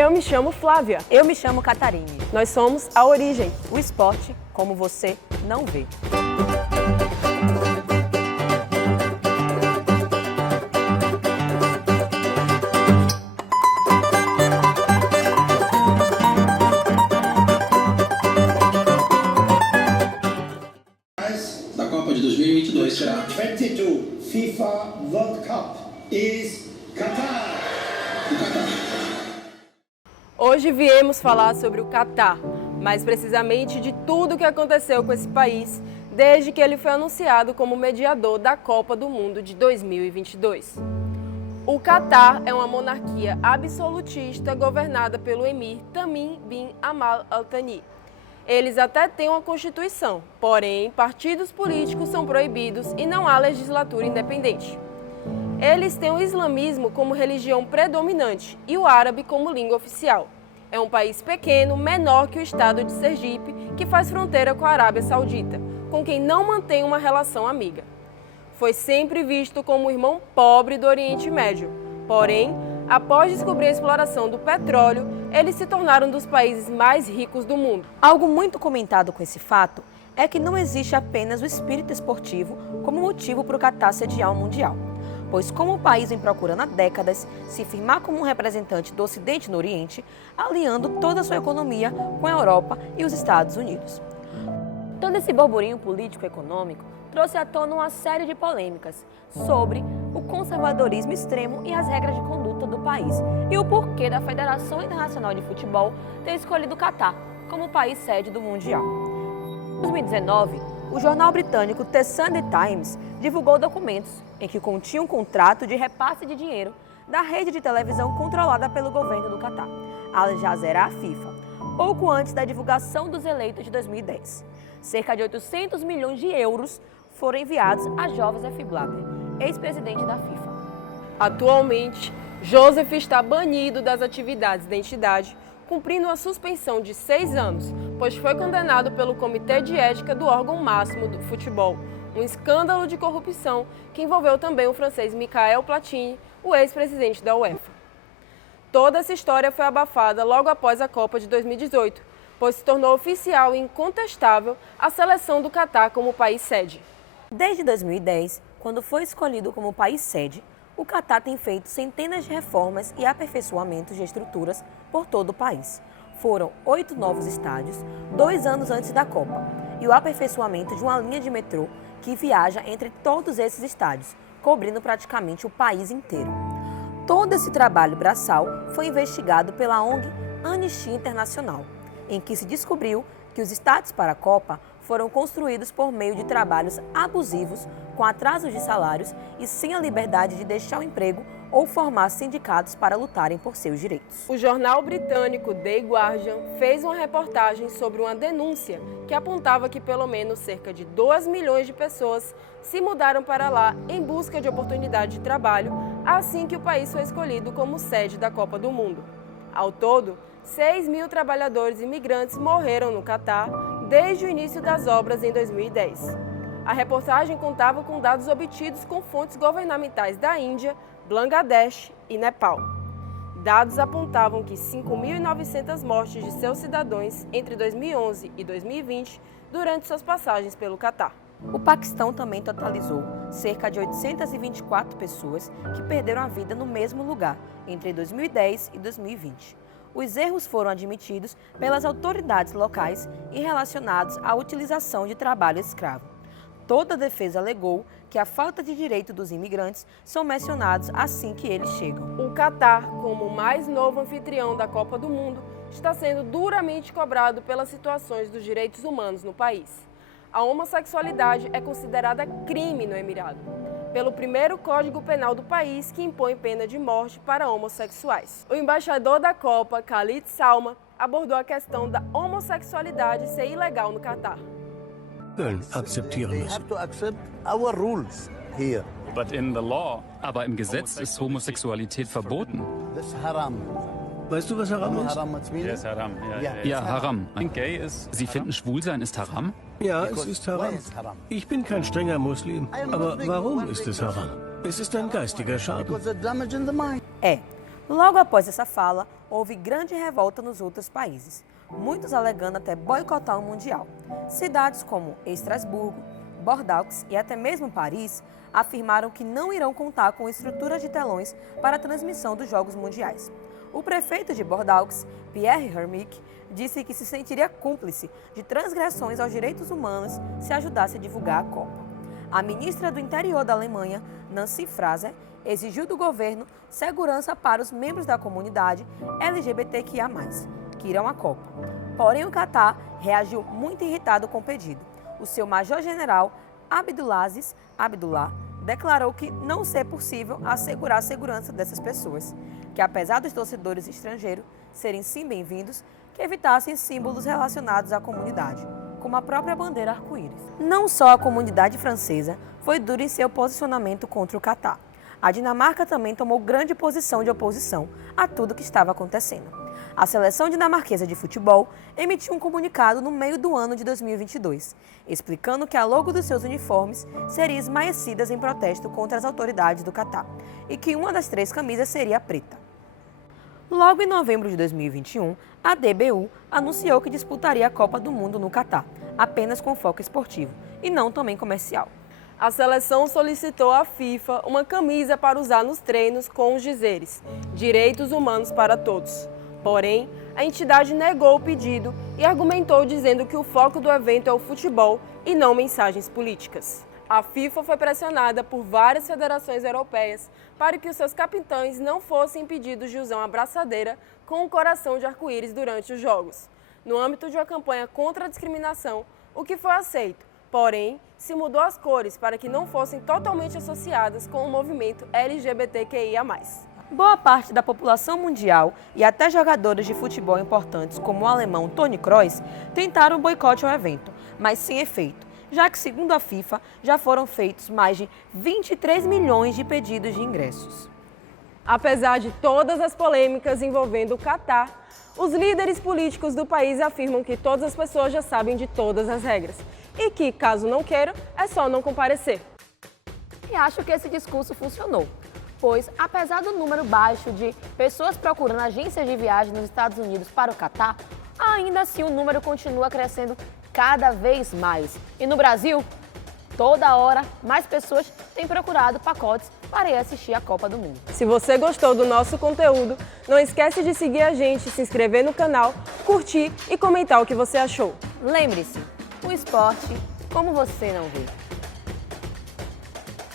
Eu me chamo Flávia. Eu me chamo Catarine. Nós somos A Origem. O esporte como você não vê. Da Copa de 2022 será 22 FIFA World Cup is Qatar. o Catar. Hoje viemos falar sobre o Catar, mais precisamente de tudo o que aconteceu com esse país desde que ele foi anunciado como mediador da Copa do Mundo de 2022. O Catar é uma monarquia absolutista governada pelo emir Tamim bin Hamad Al Thani. Eles até têm uma constituição, porém, partidos políticos são proibidos e não há legislatura independente. Eles têm o islamismo como religião predominante e o árabe como língua oficial. É um país pequeno, menor que o estado de Sergipe, que faz fronteira com a Arábia Saudita, com quem não mantém uma relação amiga. Foi sempre visto como o irmão pobre do Oriente Médio, porém, após descobrir a exploração do petróleo, eles se tornaram um dos países mais ricos do mundo. Algo muito comentado com esse fato é que não existe apenas o espírito esportivo como motivo para o Catar sediar o Mundial. Pois como o país vem procurando há décadas se firmar como um representante do Ocidente no Oriente, aliando toda a sua economia com a Europa e os Estados Unidos. Todo esse burburinho político-econômico trouxe à tona uma série de polêmicas sobre o conservadorismo extremo e as regras de conduta do país e o porquê da Federação Internacional de Futebol ter escolhido o Catar como país sede do Mundial. Em 2019, o jornal britânico The Sunday Times divulgou documentos em que continha um contrato de repasse de dinheiro da rede de televisão controlada pelo governo do Catar, Al Jazeera à FIFA, pouco antes da divulgação dos eleitos de 2010. Cerca de 800 milhões de euros foram enviados a Joseph Blatter, ex-presidente da FIFA. Atualmente, Joseph está banido das atividades da entidade, cumprindo uma suspensão de 6 anos, pois foi condenado pelo Comitê de Ética do órgão máximo do futebol, um escândalo de corrupção que envolveu também o francês Michel Platini, o ex-presidente da UEFA. Toda essa história foi abafada logo após a Copa de 2018, pois se tornou oficial e incontestável a seleção do Catar como país sede. Desde 2010, quando foi escolhido como país sede, o Catar tem feito centenas de reformas e aperfeiçoamentos de estruturas por todo o país. Foram 8 novos estádios, 2 anos antes da Copa, e o aperfeiçoamento de uma linha de metrô que viaja entre todos esses estádios, cobrindo praticamente o país inteiro. Todo esse trabalho braçal foi investigado pela ONG Anistia Internacional, em que se descobriu que os estádios para a Copa foram construídos por meio de trabalhos abusivos, com atrasos de salários e sem a liberdade de deixar o emprego ou formar sindicatos para lutarem por seus direitos. O jornal britânico The Guardian fez uma reportagem sobre uma denúncia que apontava que pelo menos cerca de 2 milhões de pessoas se mudaram para lá em busca de oportunidade de trabalho assim que o país foi escolhido como sede da Copa do Mundo. Ao todo, 6 mil trabalhadores imigrantes morreram no Catar desde o início das obras em 2010. A reportagem contava com dados obtidos com fontes governamentais da Índia, Bangladesh e Nepal. Dados apontavam que 5.900 mortes de seus cidadãos entre 2011 e 2020 durante suas passagens pelo Catar. O Paquistão também totalizou cerca de 824 pessoas que perderam a vida no mesmo lugar entre 2010 e 2020. Os erros foram admitidos pelas autoridades locais e relacionados à utilização de trabalho escravo. Toda a defesa alegou que a falta de direito dos imigrantes são mencionados assim que eles chegam. O Catar, como o mais novo anfitrião da Copa do Mundo, está sendo duramente cobrado pelas situações dos direitos humanos no país. A homossexualidade é considerada crime no Emirado, pelo primeiro Código Penal do país que impõe pena de morte para homossexuais. O embaixador da Copa, Khalid Salma, abordou a questão da homossexualidade ser ilegal no Catar. Akzeptieren They müssen. have to accept our rules here. But in the law. Aber im Gesetz ist Homosexualität verboten. That's haram. Weißt du, was Haram ist? Haram means? Ja, ist Haram. Ja. Ja, Haram. Gay ist. Sie finden Schwulsein ist Haram? Ja, es ist Haram. Why is haram? Ich bin kein strenger Muslim. Aber warum ist es Haram? Es ist ein geistiger Schaden. Because the damage in the mind. Logo após essa fala, houve grande revolta nos outros países, muitos alegando até boicotar o Mundial. Cidades como Estrasburgo, Bordeaux e até mesmo Paris afirmaram que não irão contar com estrutura de telões para a transmissão dos Jogos Mundiais. O prefeito de Bordeaux, Pierre Hermic, disse que se sentiria cúmplice de transgressões aos direitos humanos se ajudasse a divulgar a Copa. A ministra do Interior da Alemanha, Nancy Faeser, exigiu do governo segurança para os membros da comunidade LGBTQIA+, que irão à Copa. Porém, o Catar reagiu muito irritado com o pedido. O seu major-general, Abdulaziz Abdullah, declarou que não ser possível assegurar a segurança dessas pessoas, que apesar dos torcedores estrangeiros serem sim bem-vindos, que evitassem símbolos relacionados à comunidade, como a própria bandeira arco-íris. Não só a comunidade francesa foi dura em seu posicionamento contra o Catar. A Dinamarca também tomou grande posição de oposição a tudo que estava acontecendo. A seleção dinamarquesa de futebol emitiu um comunicado no meio do ano de 2022, explicando que a logo dos seus uniformes seria esmaecida em protesto contra as autoridades do Catar e que uma das 3 camisas seria preta. Logo em novembro de 2021, a DBU anunciou que disputaria a Copa do Mundo no Catar, apenas com foco esportivo e não também comercial. A seleção solicitou à FIFA uma camisa para usar nos treinos com os dizeres "Direitos Humanos para Todos". Porém, a entidade negou o pedido e argumentou dizendo que o foco do evento é o futebol e não mensagens políticas. A FIFA foi pressionada por várias federações europeias para que os seus capitães não fossem impedidos de usar uma abraçadeira com um coração de arco-íris durante os jogos, no âmbito de uma campanha contra a discriminação, o que foi aceito. Porém, se mudou as cores para que não fossem totalmente associadas com o movimento LGBTQIA+. Boa parte da população mundial e até jogadores de futebol importantes como o alemão Toni Kroos tentaram boicote ao evento, mas sem efeito, já que, segundo a FIFA, já foram feitos mais de 23 milhões de pedidos de ingressos. Apesar de todas as polêmicas envolvendo o Catar, os líderes políticos do país afirmam que todas as pessoas já sabem de todas as regras e que, caso não queiram, é só não comparecer. E acho que esse discurso funcionou, pois, apesar do número baixo de pessoas procurando agências de viagem nos Estados Unidos para o Catar, ainda assim o número continua crescendo cada vez mais. E no Brasil, toda hora, mais pessoas têm procurado pacotes para ir assistir a Copa do Mundo. Se você gostou do nosso conteúdo, não esquece de seguir a gente, se inscrever no canal, curtir e comentar o que você achou. Lembre-se, o esporte como você não vê.